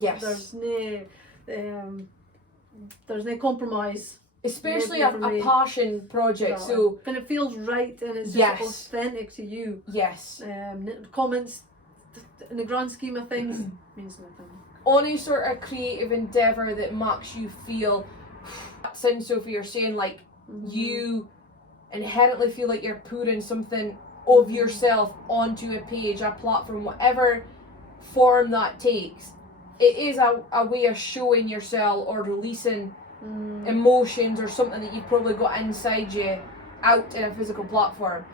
Yes. There's no compromise. Especially a passion project. So and it feels right and it's just authentic to you. Yes. Comments in the grand scheme of things means nothing. Any sort of creative endeavour that makes you feel, since Sophie, you're saying like you inherently feel like you're putting something of yourself onto a page, a platform, whatever form that takes. It is a way of showing yourself or releasing emotions or something that you've probably got inside you out in a physical platform.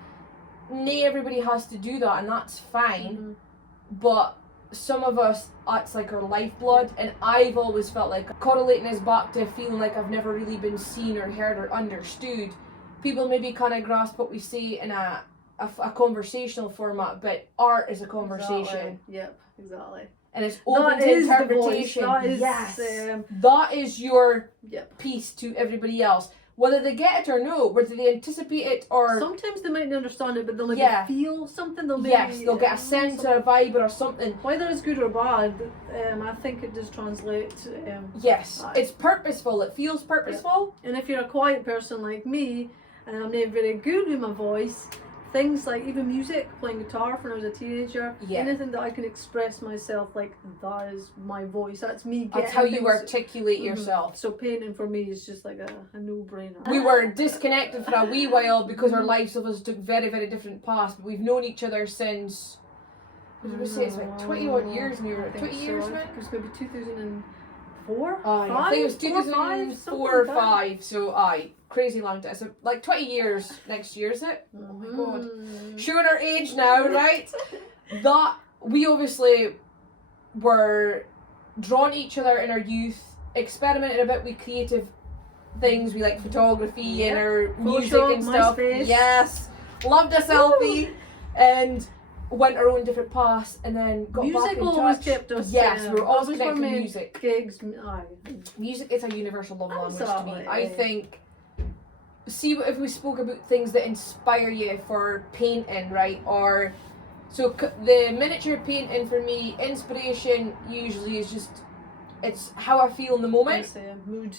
Not everybody has to do that, and that's fine. But some of us, it's like our lifeblood, and I've always felt like correlating this back to feeling like I've never really been seen or heard or understood. People maybe kind of grasp what we say in a conversational format, but art is a conversation. Exactly. Yep, exactly. And it's open to interpretation. That is your piece to everybody else. Whether they get it or no, whether they anticipate it or... Sometimes they might not understand it, but they'll maybe feel something. They'll they'll get a sense or a vibe or something. Whether it's good or bad, I think it does translate. It's purposeful. It feels purposeful. And if you're a quiet person like me, and I'm not very good with my voice, things like even music, playing guitar when I was a teenager, anything that I can express myself, like that is my voice, that's me. That's how you articulate yourself. So painting for me is just like a no-brainer. We were disconnected for a wee while because our lives of us took very, very different paths, but we've known each other since, I was going to say it's like 21 years near, 20 years now? It was maybe 2004? I think it was 2004 or 5, so crazy long time. So like 20 years next year, is it? Oh my god. Showing our age now, right? That we obviously were drawn to each other in our youth, experimented a bit with creative things. We like photography and our music and stuff. MySpace. Yes. Loved a selfie. And went our own different paths and then got music back in touch. Always kept us. Yes, we were always connected to music. Gigs. Music is a universal love language to me. I think, see if we spoke about things that inspire you for painting, right? Or so the miniature painting for me, inspiration usually is just, it's how I feel in the moment. Mood,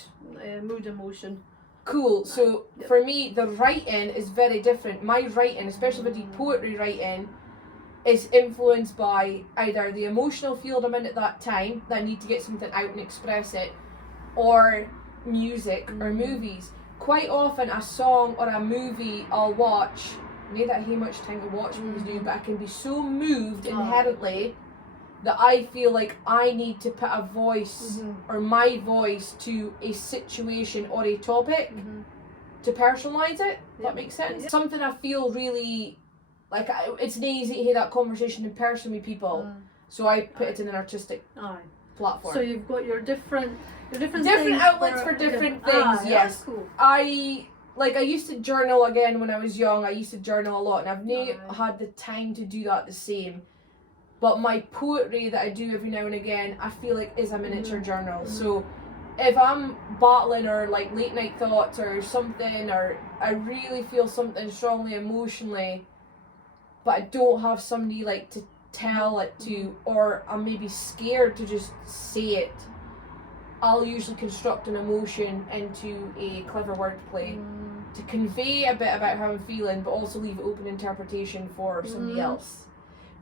emotion. Cool. So for me, the writing is very different. My writing, especially with the poetry writing, is influenced by either the emotional field I'm in at that time, that I need to get something out and express it, or music or movies. Quite often a song or a movie I'll watch, not that I have much time to watch movies do, but I can be so moved inherently that I feel like I need to put a voice or my voice to a situation or a topic to personalise it. That makes sense? Something I feel really like, it's not easy to have that conversation in person with people, so I put it in an artistic platform. So you've got your different outlets for different things. Yes, cool. I used to journal again when I was young. I used to journal a lot, and I've not had the time to do that the same. But my poetry that I do every now and again, I feel like is a miniature journal. So if I'm battling or like late night thoughts or something, or I really feel something strongly emotionally, but I don't have somebody like to tell it to, or I'm maybe scared to just say it, I'll usually construct an emotion into a clever wordplay to convey a bit about how I'm feeling, but also leave open interpretation for somebody else.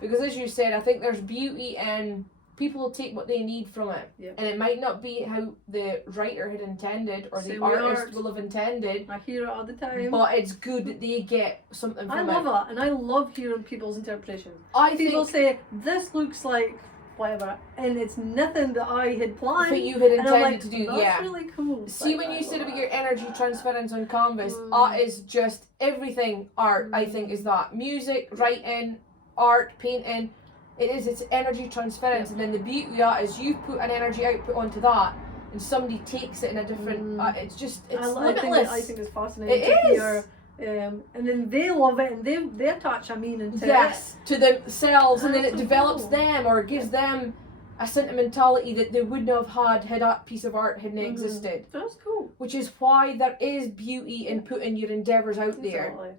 Because as you said, I think there's beauty in people will take what they need from it. And it might not be how the writer had intended or the artist will have intended. I hear it all the time. But it's good that they get something from it. I love it, and I love hearing people's interpretations. People say, this looks like whatever, and it's nothing that I had planned. That you had intended to do, That's really cool. See, when you said about your energy transference on canvas, that is just everything art, I think, is that. Music, writing, art, painting, it's energy transference, and then the beauty of that is you put an energy output onto that, and somebody takes it in a different, it's limitless. I think it's fascinating to hear. And then they love it, and they attach a meaning to it. To themselves, and then it develops them or gives them a sentimentality that they wouldn't have had that piece of art hadn't existed. That's cool. Which is why there is beauty in putting your endeavours out there.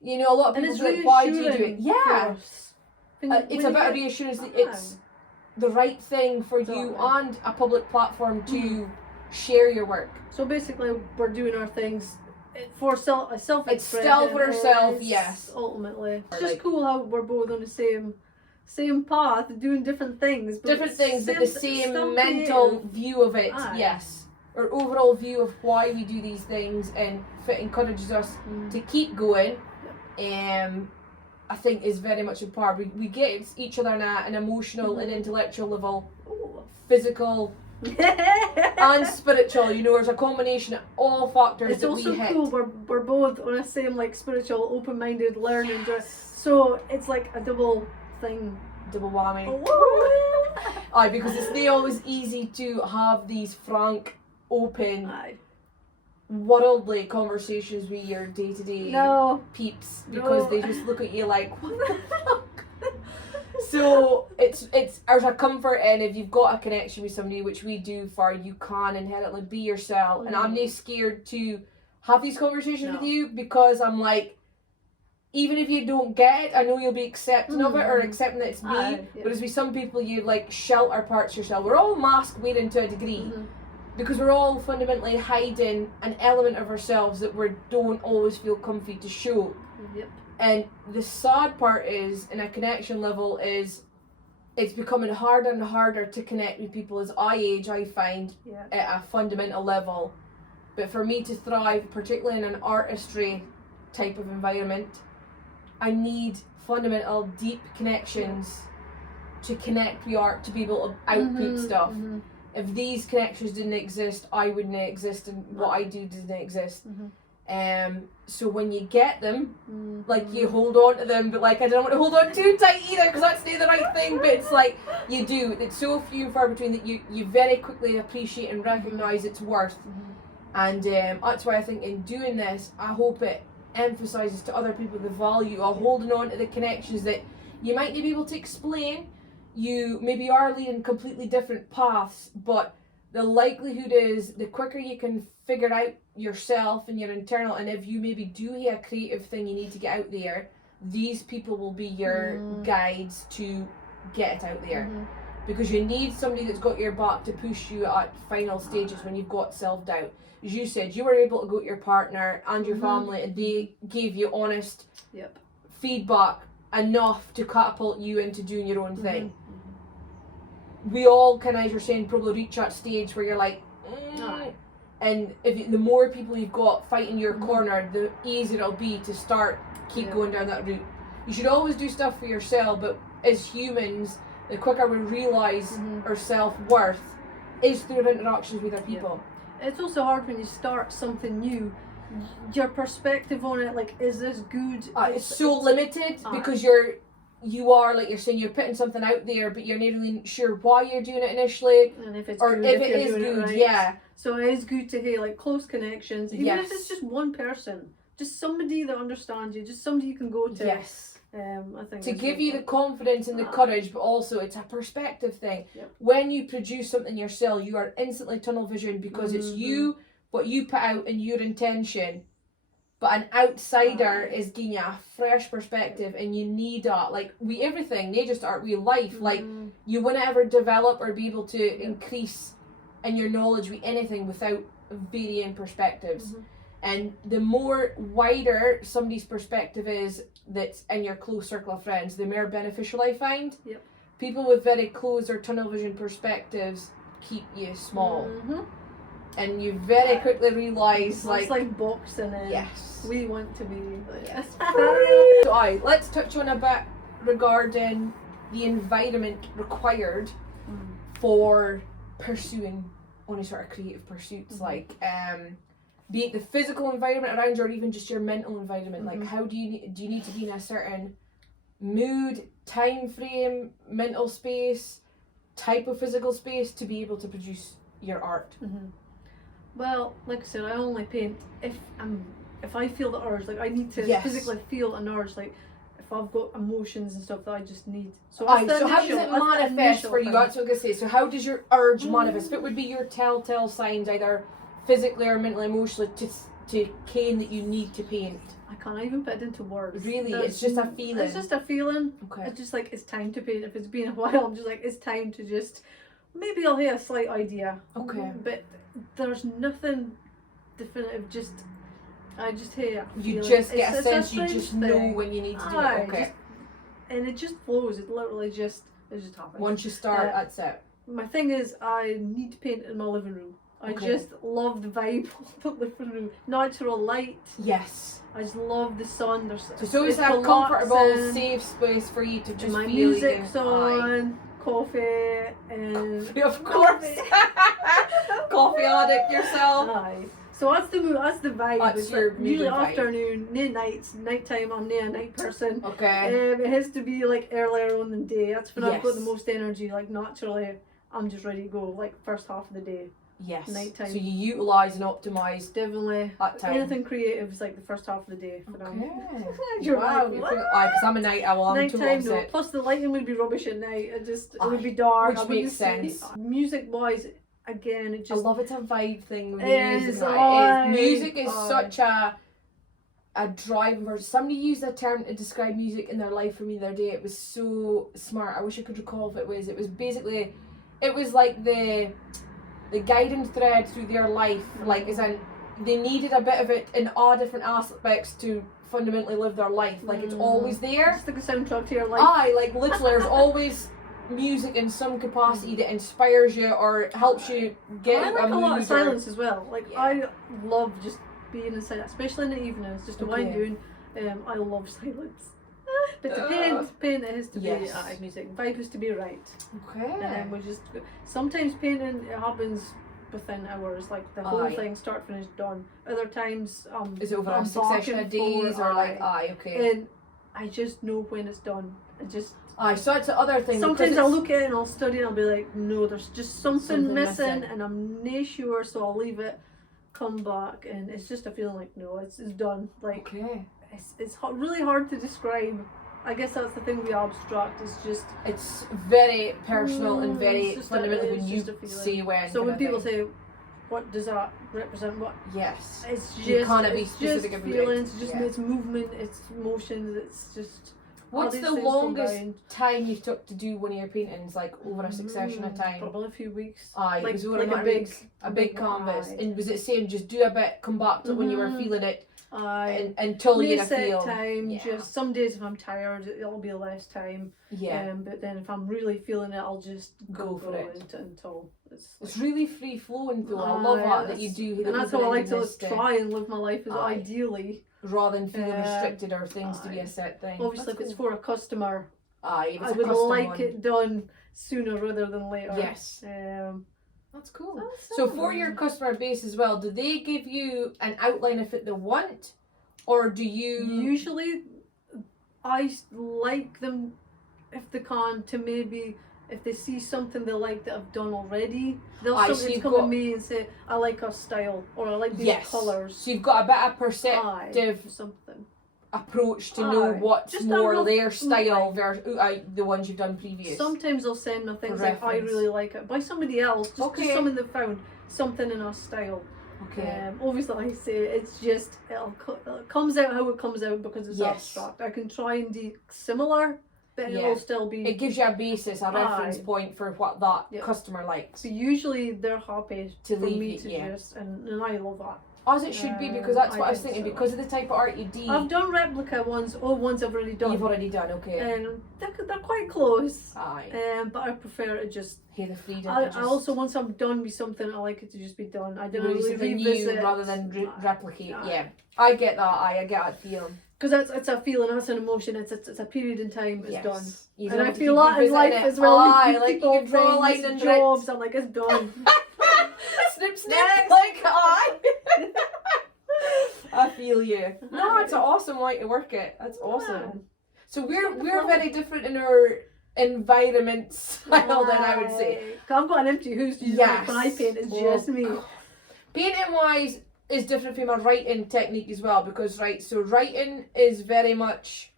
You know, a lot of people say, why do you do it? It's about reassurance that it's the right thing for you and a public platform to share your work. So basically, we're doing our things for self-expression. It's still for ourselves, yes. Ultimately, it's just cool how we're both on the same path, doing different things. But but the same mental view of it, yes. Or overall view of why we do these things, and it encourages us to keep going. I think is very much a part. We get each other on an emotional and intellectual level, physical and spiritual. You know, there's a combination of all factors it's that we hit. It's also cool. We're both on the same like spiritual, open-minded learning. Yes. So it's like a double thing. Double whammy. Because it's not always easy to have these frank, open, worldly conversations with your day-to-day peeps, because they just look at you like, what the fuck? So it's there's a comfort in, if you've got a connection with somebody, which we do, for you can inherently be yourself. And I'm not scared to have these conversations with you, because I'm like, even if you don't get it, I know you'll be accepting of it, or accepting that it's me. Whereas with some people, you like shelter parts yourself. We're all mask wearing to a degree, because we're all fundamentally hiding an element of ourselves that we don't always feel comfy to show. And the sad part is, in a connection level, is it's becoming harder and harder to connect with people as I age, I find, at a fundamental level. But for me to thrive, particularly in an artistry type of environment, I need fundamental, deep connections to connect with art, to be able to output stuff. If these connections didn't exist, I wouldn't exist, and what I do doesn't exist. So when you get them, like, you hold on to them, but like, I don't want to hold on too tight either, because that's not the right thing, but it's like, you do. It's so few and far between that you very quickly appreciate and recognise its worth. And that's why I think in doing this, I hope it emphasises to other people the value of holding on to the connections that you might not be able to explain. You maybe are leading completely different paths, but the likelihood is, the quicker you can figure out yourself and your internal, and if you maybe do have a creative thing you need to get out there, these people will be your guides to get it out there. Because you need somebody that's got your back to push you at final stages when you've got self-doubt. As you said, you were able to go to your partner and your family, and they gave you honest feedback enough to catapult you into doing your own thing. We all can, as you're saying, probably reach that stage where you're like, and if the more people you've got fighting your corner, the easier it'll be to keep going down that route. You should always do stuff for yourself, but as humans, the quicker we realise our self-worth is through our interactions with other people. It's also hard when you start something new. Your perspective on it, like, is this good? It's so limited, because you are, like you're saying, you're putting something out there, but you're not really sure why you're doing it initially, and if it's or good, if it is good, So it is good to hear, like, close connections, even if it's just one person, just somebody that understands you, just somebody you can go to. I think to give you the confidence and the courage, but also it's a perspective thing. When you produce something yourself, you are instantly tunnel vision, because it's you, what you put out, and your intention. But an outsider is giving you a fresh perspective, and you need that. Like, we everything, not just art, we life. Like, you wouldn't ever develop or be able to increase in your knowledge with anything without varying perspectives. And the more wider somebody's perspective is that's in your close circle of friends, the more beneficial I find. People with very close or tunnel vision perspectives keep you small. And you very quickly realise, like... It's like boxing in. Yes. We want to be... Yes. So let's touch on a bit regarding the environment required for pursuing any sort of creative pursuits. Like, be it the physical environment around you, or even just your mental environment. Like, how do you need to be in a certain mood, time frame, mental space, type of physical space to be able to produce your art? Well, like I said, I only paint if I feel the urge. Like, I need to physically feel an urge. Like, if I've got emotions and stuff that I just need. So how does it manifest for you? That's what I'm gonna say. So how does your urge manifest? What would be your telltale signs, either physically or mentally, emotionally, to cane that you need to paint? I can't even put it into words. Really? It's just a feeling? It's just a feeling. Okay. It's just like, it's time to paint. If it's been a while, I'm just like, it's time to just, maybe I'll have a slight idea. Okay. But there's nothing definitive, just, I just hear. You just get a sense, you just know when you need to do it. Okay. And it just flows, it literally just, it just happens. Once you start, that's it. My thing is, I need to paint in my living room. I just love the vibe of the living room. Natural light. Yes. I just love the sun. So it's always a comfortable, safe space for you to just my feel music's on, coffee, and of course, coffee addict yourself. Aye. So that's the vibe. That's it's your like usually vibe. Afternoon, no nights, nighttime. I'm not a night person. Okay. It has to be like earlier on in the day. That's when I've got the Yes. most energy. Like naturally, I'm just ready to go. Like first half of the day. Yes. Nighttime. So you utilise and optimise Definitely. that time. Anything creative is like the first half of the day. For Okay. now. Wow. Like, what? Because I'm a night owl. I'm too Nighttime, no. opposite. Plus the lighting would be rubbish at night. It would be dark. Which I wouldn't makes see- sense. Music-wise, again, it I just. love it's a vibe thing with the It music. is, Right? Music is aye. such a driving force. Somebody used a term to describe music in their life for me the other day. It was so smart. I wish I could recall if it was. It was basically, it was like the guiding thread through their life. Like, as in, they needed a bit of it in all different aspects to fundamentally live their life. Like, it's always there. It's like a soundtrack to your life. Aye, like literally, there's always music in some capacity that inspires you or helps you get I like a a lot of mood or- silence as well. Like Yeah. I love just being in silence, especially in the evenings, just to wind Okay. down. I love silence. But to paint it has to Yes. be music. Vibe has to be right. Okay. And then we just sometimes painting it happens within hours, like the whole Aye. thing start finish done. Other times Is it over I'm a succession back of and days forth, or like okay. and I just know when it's done. I just So that's the other thing. sometimes because I'll it's- look at it and I'll study and I'll be like, no, there's just something Something missing, missing. and I'm not sure, so I'll leave it, come back, and it's just a feeling like no, it's done. Like Okay. it's really hard to describe. I guess that's the thing with abstract, is just It's very personal and it's very just fundamental it's when you just a feeling. say when. So kind when of people thing. say, what does that represent? What Yes. it's just, You can't be it's specific just about it. feelings, just Yeah. it's movement, it's emotions, it's just. all What's these the things longest combined. time you took to do one of your paintings, like over a succession of time? Probably a few weeks. Aye, like, it was over like a a big, big canvas. aye. And was it same, just do a bit, come back to it when you were Mhm. feeling it, Aye. until you Need get a a set feel? time. Yeah. Just some days if I'm tired, it'll be less time. Yeah. But then if I'm really feeling it, I'll just Go for it. until it's. It's really free flowing though. I love that you do. And that's how I like to this try and live my life, is Aye. ideally. rather than feeling restricted or things to be aye. a set thing. Obviously, if it's for a customer, Aye, if it's I a would custom like one. it done sooner rather than later. Yes. That's cool. So for your customer base as well, do they give you an outline of it they want, or do you? Usually, I like them, if they can, to maybe, if they see something they like that I've done already, they'll Aye, so sometimes you've come got- to me and say, I like our style, or I like these Yes. colours. So you've got a bit of Aye, perceptive something. approach to know Aye. what's Just a more rough their style outline. versus the ones you've done previous. Sometimes they'll send me things like, I reference. really like it, by somebody else, just Okay. someone that found something in our style. Okay. Obviously, like I say, it's just, it comes out how it comes out because it's Yes. abstract. I can try and do similar, but Yeah. it'll still be. It gives you a basis, a reference Aye. point for what that Yeah. customer likes. So usually they're happy To for leave me it, to yeah. just, and I love that. As it should be, because that's I what I was think thinking. so. Because of the type of art you do, I've done replica ones, ones I've already done. you've already done. Okay. And they're quite close. Aye. But I prefer to just. Hey, the freedom. I to just also, once I'm done with something, I like it to just be done. I don't release really something revisit new rather than replicate. Aye. Yeah, I get that. I get that feeling. Because it's a feeling, that's an emotion. It's a period in time. It's Yes. done. You And don't I have to feel keep that in life revisiting it. as well. Aye, with like you people, can draw a line friends, and jobs. I'm like, it's done. snip, snip, Next. like aye. I feel you. No, it's an awesome way to work it. That's awesome. So we're very different in our environment style than I would say. Aye. 'Cause I've got an empty house. Yes. When I paint, it's Oh, just me. Painting wise is different from my writing technique as well, because so writing is very much,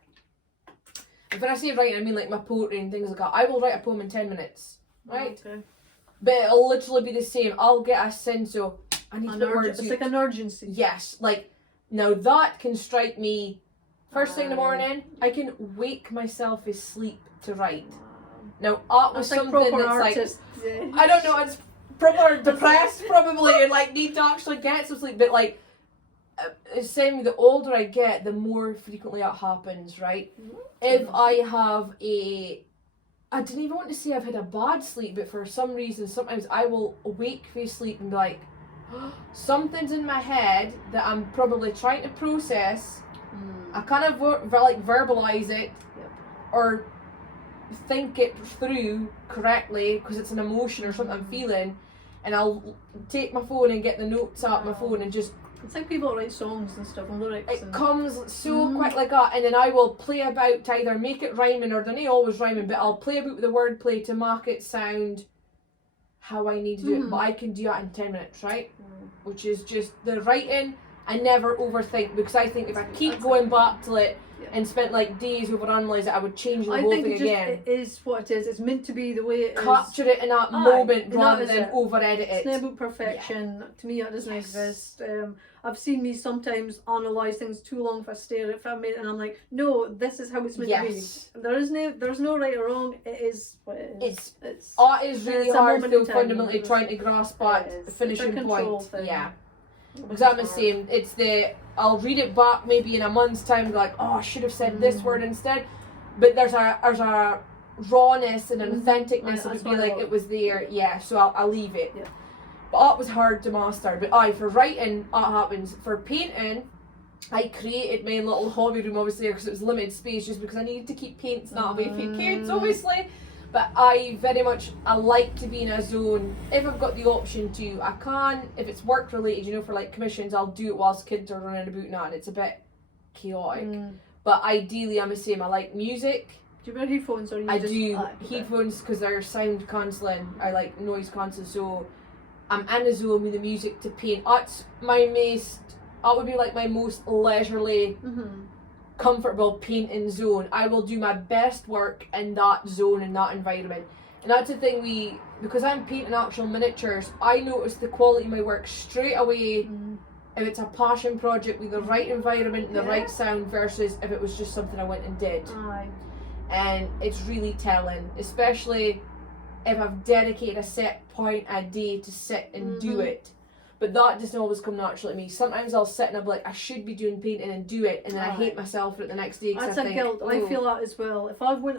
when I say writing I mean like my poetry and things like that. I will write a poem in 10 minutes, right? Okay. But it'll literally be the same. I'll get a sense of I need to put words It's to like an urgency. Yes, like, now that can strike me first thing in the morning. I can wake myself asleep to write. Now, art was that's something like proper that's artist. like, I don't know, it's proper depressed probably, and like need to actually get some sleep, but like, same, the older I get, the more frequently it happens, right? If I have I didn't even want to say I've had a bad sleep, but for some reason, sometimes I will awake from sleep and be like, something's in my head that I'm probably trying to process. I kind of like verbalize it, or think it through correctly because it's an emotion or something I'm feeling, and I'll take my phone and get the notes out my phone and just. It's like people write songs and stuff and lyrics. It comes so quick like that, and then I will play about to either make it rhyming, or they're not always rhyming, but I'll play about with the wordplay to make it sound how I need to do it. But I can do that in 10 minutes, right? Which is just the writing. I never overthink, because I think if I keep going back to it and spent like days over analysing it, I would change the whole thing again. It is what it is. It's meant to be the way it is. Capture it in that moment rather than over edit it. It's not about perfection. To me, it doesn't exist. I've seen me sometimes analyse things too long if I stare at it, and I'm like, no, this is how it's meant to be. There's no right or wrong. It is what it is. Art is really hard though, fundamentally trying to grasp that finishing point. Yeah. Because I'm the same. It's I'll read it back maybe in a month's time and be like, oh, I should have said this word instead. But there's a rawness and an authenticness. It would be like it was there. Yeah, so I'll leave it. Yeah. But art was hard to master. But for writing, art happens. For painting, I created my little hobby room obviously because it was limited space, just because I needed to keep paints that away from kids obviously. But I like to be in a zone. If I've got the option to, I can. If it's work related, for like commissions, I'll do it whilst kids are running about now, and it's a bit chaotic. But ideally, I'm the same. I like music. Do you wear headphones or you I do headphones because they're sound cancelling. I like noise cancelling, so I'm in a zone with the music to paint. That would be like my most leisurely, comfortable painting zone. I will do my best work in that zone, in that environment. And that's the thing, because I'm painting actual miniatures, I notice the quality of my work straight away if it's a passion project with the right environment and the right sound versus if it was just something I went and did. And it's really telling, especially if I've dedicated a set point a day to sit and do it. But that doesn't always come naturally to me. Sometimes I'll sit and I'll be like, I should be doing painting and do it, and then I hate myself for it the next day. That's a guilt. I feel that as well. If I've went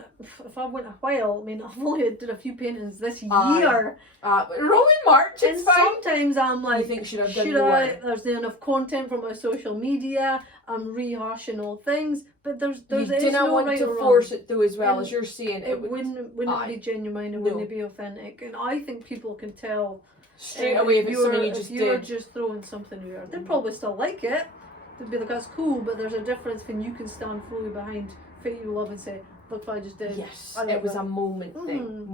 a while, I mean, I've only did a few paintings this year. We're only March, it's fine. Sometimes I'm like, you think should have done more? There's not enough content from my social media. I'm rehashing old things, but there's no want right to or force wrong. it though, as well as you're saying. It wouldn't be genuine. It wouldn't be authentic, and I think people can tell straight away if it's something you just did. If you're just throwing something weird, they'd probably still like it. They'd be like, that's cool, but there's a difference when you can stand fully behind what you love and say, look what I just did. Yes, it was a moment thing.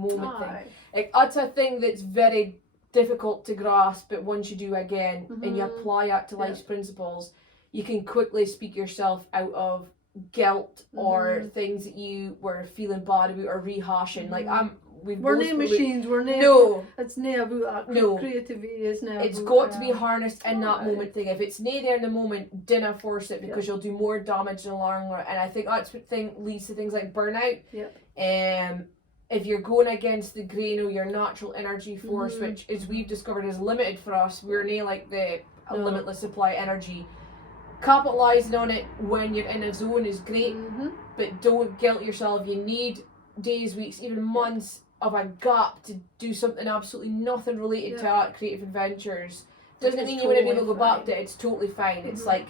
That's a thing that's very difficult to grasp, but once you do again and you apply it to life's principles, you can quickly speak yourself out of guilt or things that you were feeling bad about or rehashing. Like we're not machines. It's not about that. Creativity is not. It's got to be harnessed in that moment thing. If it's not there in the moment, dinna force it, because you'll do more damage in the long run. And I think that's what leads to things like burnout. If you're going against the grain of your natural energy force, which, as we've discovered, is limited for us, we're not like the limitless supply of energy. Capitalising on it when you're in a zone is great, but don't guilt yourself. You need days, weeks, even months of a gap to do something absolutely nothing related to art, creative adventures. Doesn't mean you wouldn't be able to go back to it. It's totally fine. It's like,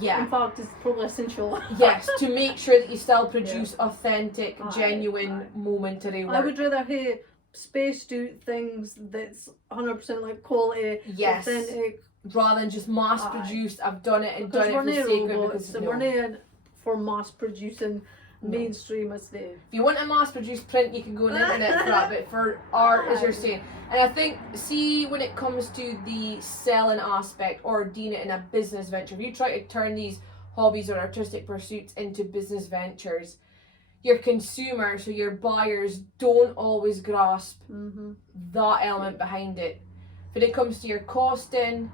in fact, it's probably essential. Yes, to make sure that you still produce authentic, genuine, momentary work. I would rather hear space do things that's 100% like quality, authentic, rather than just mass produced. I've done it and done it for the sake of it. Because we're not for mass producing. Mainstream is there. If you want a mass-produced print, you can go on the internet for that, but for art, as you're saying. And I think, when it comes to the selling aspect or doing it in a business venture, if you try to turn these hobbies or artistic pursuits into business ventures, your consumers, so your buyers, don't always grasp that element behind it. When it comes to your costing,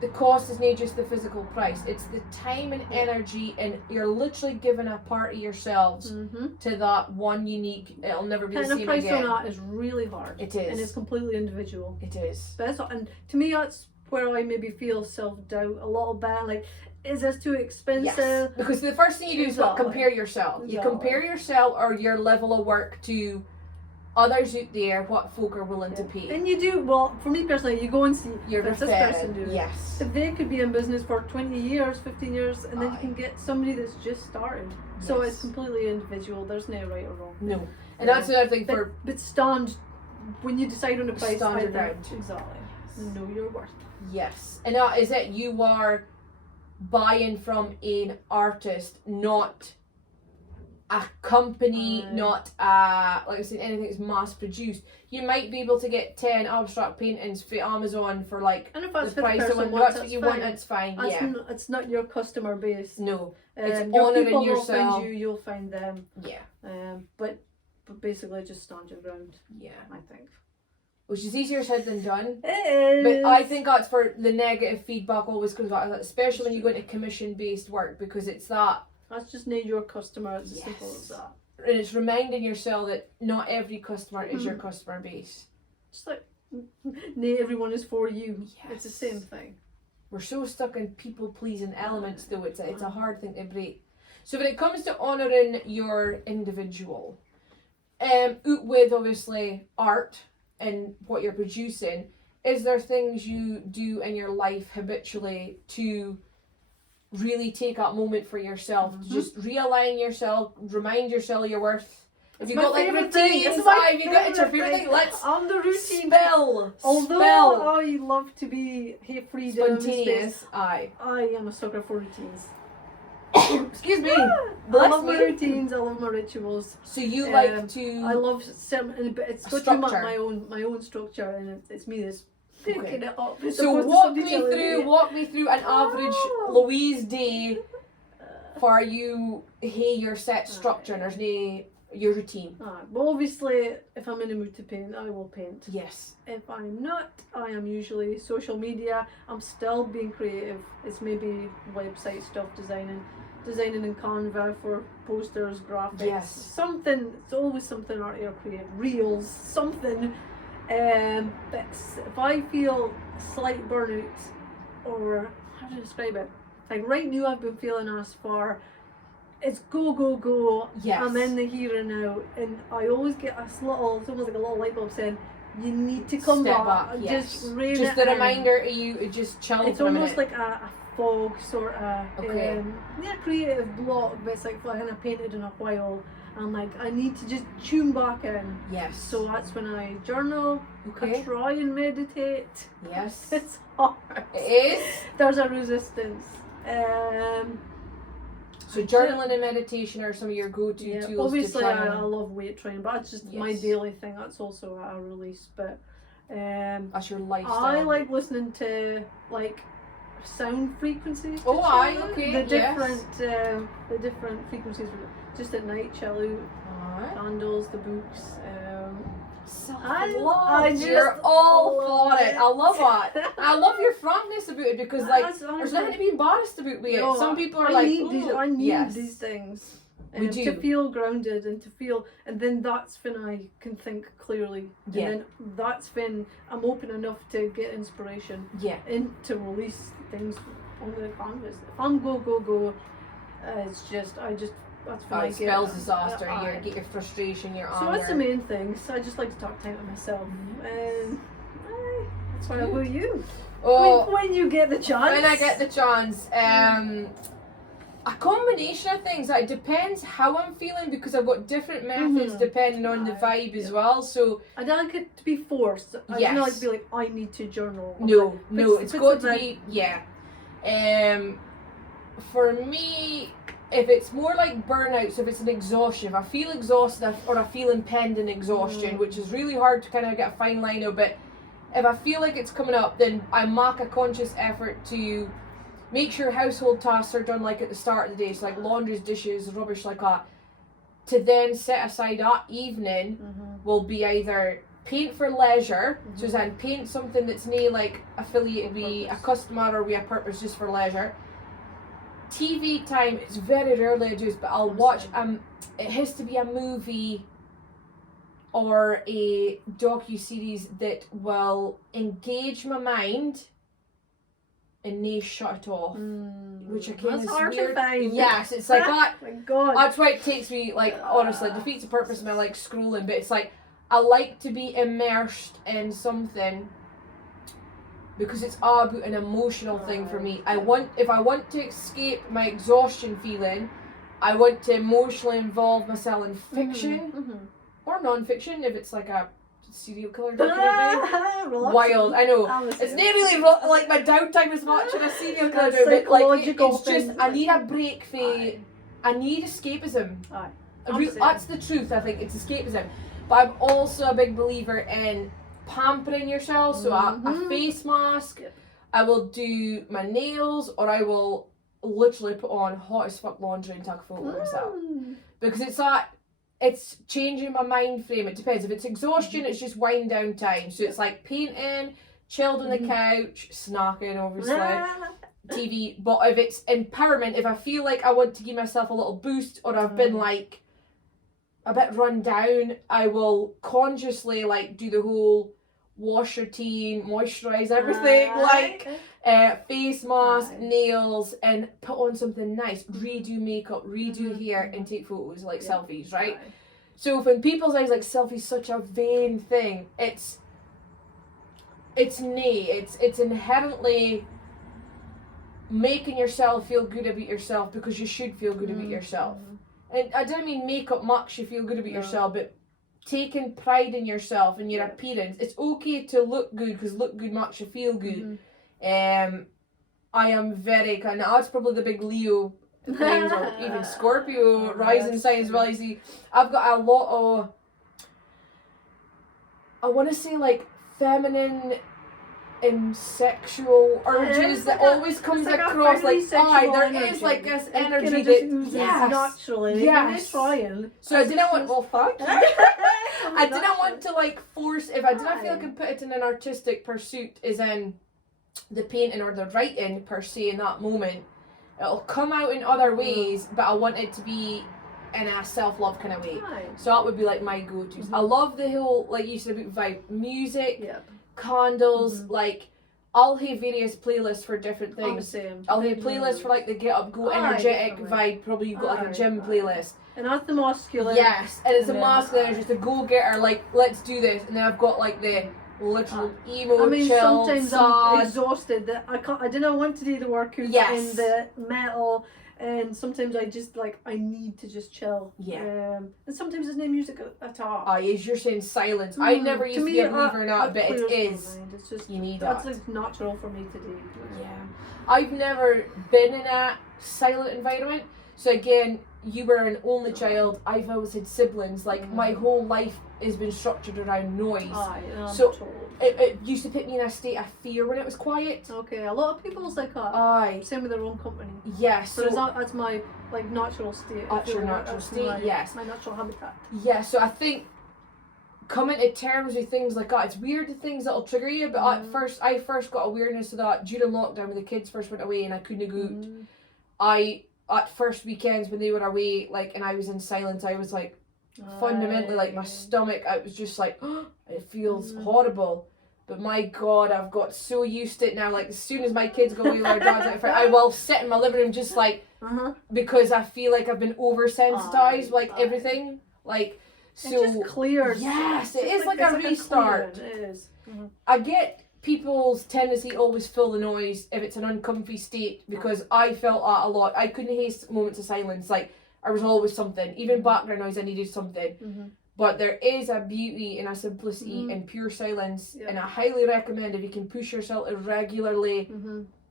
the cost is not just the physical price. It's the time and energy, and you're literally giving a part of yourselves to that one unique. It'll never be the same again. Putting a price on that is really hard. It is, and it's completely individual. It is. But and to me, that's where I maybe feel self-doubt a little bit. Like, is this too expensive? Yes. Because the first thing you do is what? Compare yourself. You compare yourself or your level of work to others out there, what folk are willing to pay. And you do, well, for me personally, you go and see what's this person doing. Yes. If they could be in business for 20 years, 15 years, and then you can get somebody that's just started. Yes. So it's completely individual. There's no right or wrong. No. And that's another thing But stand, when you decide on a price, stand your ground. Exactly. Know your worth. Yes. And that is it. You are buying from an artist, not a company, not like I said, anything that's mass produced. You might be able to get 10 abstract paintings for Amazon for like and if that's the price of one. That's what you want, it's fine. It's not your customer base. No. It's your honouring people yourself. Will find you, you'll find them. Yeah. But basically just stand your ground. Yeah. I think. Which is easier said than done. It is. But I think that's where the negative feedback always comes back, especially when you go into commission-based work, because it's that. That's just need your customer. It's as simple as that. And it's reminding yourself that not every customer is your customer base. Just like, not everyone is for you. Yes. It's the same thing. We're so stuck in people-pleasing elements, though. It's a hard thing to break. So when it comes to honouring your individual, out with obviously art and what you're producing, is there things you do in your life habitually to really take that moment for yourself, to just realign yourself, remind yourself your worth? If you got like routines, if you got it's your favorite thing, let's on the routine spell. Although I love to be freedom, spontaneous, I am a sucker for routines. Excuse me. I love my routines. I love my rituals. So you like to? I love certain, but it's got to be my own structure, and it's me that's picking it up. So walk me through an average Louise day for you. Hey, your set structure, and there's no your routine. Well, obviously, if I'm in the mood to paint, I will paint. Yes. If I'm not, I am usually social media. I'm still being creative. It's maybe website stuff, designing in Canva for posters, graphics. Yes. Something. It's always something art or creative. Reels. Something. But if I feel slight burnout, or how to describe it, like right now I've been feeling as far. It's go. Yes. I'm in the here and now, and I always get it's almost like a little light bulb saying, you need to come back. Yes. Just a reminder to you, just chill. It's almost like a fog sort of creative block, but it's like I haven't painted in a while. I'm like, I need to just tune back in. Yes. So that's when I journal. I try and meditate. Yes. It's hard. It is. There's a resistance. So journaling and meditation are some of your go-to tools. Obviously, to I love weight training, but that's just my daily thing. That's also a release. But that's your lifestyle. I like listening to like sound frequencies. The different frequencies. Just at night, chill out. Candles, the books. You're all for it. I love that. I love your frankness about it, because like there's nothing to be embarrassed about with it. Some people are I need these things. To feel grounded and to feel, and then that's when I can think clearly. And then that's when I'm open enough to get inspiration. And to release things on the canvas. If I'm go, it's just that's when I get spells disaster. You get your frustration, your anger. So that's the main thing. So I just like to talk time to myself, and that's what about you. When you get the chance. When I get the chance, a combination of things. It depends how I'm feeling, because I've got different methods depending on the vibe as well. So I don't like it to be forced. I don't like to be like, I need to journal. No, it's got to be for me, if it's more like burnout, so if it's an exhaustion, if I feel exhausted or I feel impending exhaustion, which is really hard to kind of get a fine line of, but if I feel like it's coming up, then I make a conscious effort to make sure household tasks are done like at the start of the day, so like laundries, dishes, rubbish like that, to then set aside that evening will be either paint for leisure, so as in paint something that's nae like affiliated with a customer or with a purpose, just for leisure. TV time, it's very rarely I do it, but I'll watch, it has to be a movie or a docu-series that will engage my mind and nae shut it off. Which again is hard weird. to find. Yes, it's like that. My God. That's why it takes me, like, honestly, it defeats the purpose of my, like, scrolling, but it's like, I like to be immersed in something because it's all about an emotional thing for me. If I want to escape my exhaustion feeling, I want to emotionally involve myself in fiction or non-fiction if it's like a serial killer documentary. Wild, I know. It's not really like my downtime as much in a serial killer documentary, but like it's just I need a break for. I need escapism. That's the truth. I think it's escapism. But I'm also a big believer in pampering yourself. So a face mask. I will do my nails, or I will literally put on hot as fuck laundry and take a photo of myself because it's changing my mind frame. It depends. If it's exhaustion, it's just wind down time. So it's like painting, chilled on the couch, snacking, obviously, TV. But if it's empowerment, if I feel like I want to give myself a little boost, or I've been like a bit run down, I will consciously like do the whole wash routine, moisturise everything, like face mask, nails, and put on something nice, redo makeup, redo hair, and take photos, like selfies, right? So when people's eyes, like, selfies such a vain thing, it's inherently making yourself feel good about yourself because you should feel good about yourself. And I don't mean makeup makes you feel good about yourself, but taking pride in yourself and your appearance. It's okay to look good because look good makes you feel good. I am very kind of, that's probably the big Leo things, or even Scorpio rising sign as well. You see, I've got a lot of, I want to say, like, feminine and sexual urges that always comes across, like, there is like this energy that naturally. Yes. Trying. So I didn't want, well, fuck. I didn't want to like force, if I didn't feel I could put it in an artistic pursuit, as in the painting or the writing per se in that moment, it'll come out in other ways, but I want it to be in a self-love kind of way. So that would be like my go-tos. I love the whole, like you said, about vibe, music, candles, like I'll have various playlists for different things. I'll have playlists for like the get up, go energetic vibe. Probably you've got like a gym playlist. And that's the masculine. Yes, and it's a masculine, it's just a go-getter, like, let's do this. And then I've got like the literal emo, chill, sometimes sad. I'm exhausted that I didn't want to do the workouts in the metal, and sometimes I just like, I need to just chill. And sometimes there's no music at all. As you're saying, silence. I never used to be a believer in that, but it is. It's just, you need that's that. like natural for me to do. I've never been in a silent environment. So again, you were an only child. I've always had siblings. Like my whole life has been structured around noise. So it used to put me in a state of fear when it was quiet. Okay, a lot of people's like that. Same with their own company. Yes. So that's my like natural state. That's your natural state. Yes. My natural habitat. Yeah. So I think coming to terms with things like that, it's weird the things that'll trigger you. But I first got awareness of that during lockdown when the kids first went away and I couldn't go out. At first weekends when they were away, like, and I was in silence, I was like, fundamentally, like, my stomach, I was just like, it feels horrible. But my God, I've got so used to it now. Like, as soon as my kids go away with their dads, I will sit in my living room just like, because I feel like I've been oversensitized, like everything. Like, so. It just clears. Yes, it is like a restart. It is. I get people's tendency to always fill the noise if it's an uncomfy state, because I felt that a lot. I couldn't haste moments of silence. Like, there was always something. Even background noise, I needed something. But there is a beauty and a simplicity in pure silence, and I highly recommend, if you can push yourself to regularly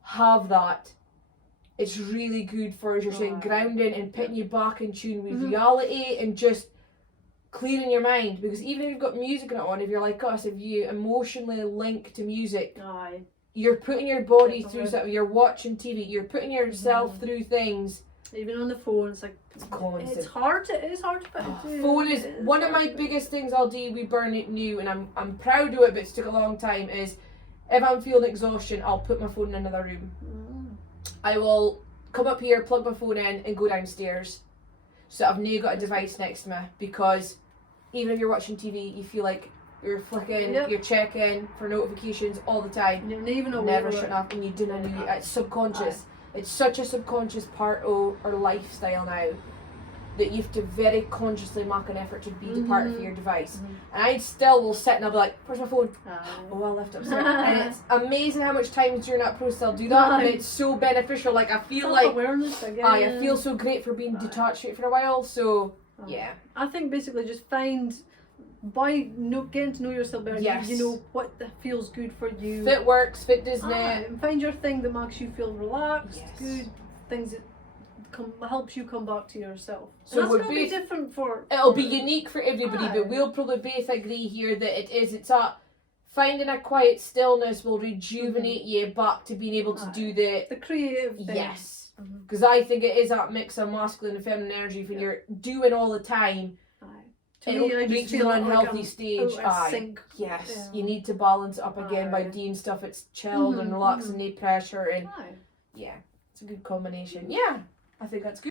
have that. It's really good for, as you're saying, grounding and putting you back in tune with reality and just clearing your mind. Because even if you've got music on, if you're like us, if you emotionally link to music, you're putting your body through something, you're watching TV, you're putting yourself through things Even on the phone, it's like It's constant. It is hard to put into. Phone is one of my biggest things I'll do with Burn It New, and I'm proud of it, but it's took a long time, is if I'm feeling exhaustion, I'll put my phone in another room. I will come up here, plug my phone in, and go downstairs. So I've now got a device next to me, because even if you're watching TV, you feel like you're flicking, you're checking for notifications all the time. You're not even aware. Never shut off, and you do not know. It's subconscious. It's such a subconscious part of our lifestyle now that you have to very consciously make an effort to be the part of your device. And I still will sit and I'll be like, where's my phone? Oh, I'll lift it upstairs. And it's amazing how much times during that process I'll do that, and it's so beneficial. Like, I feel like I feel so great for being detached for a while. So yeah, I think basically just find getting to know yourself better. You know what feels good for you. Fit works, fit doesn't. And find your thing that makes you feel relaxed, good things that helps you come back to yourself. So that's going to be different for. It'll be unique for everybody, but we'll probably both agree here that it's a finding a quiet stillness will rejuvenate you back to being able to do the creative thing. Yes, because I think it is that mix of masculine and feminine energy. When you're doing all the time, to me, I just feel an unhealthy stage. Yes, you need to balance it up again by doing stuff that's chilled and relaxed and no pressure, and it's a good combination. Yeah, I think that's good.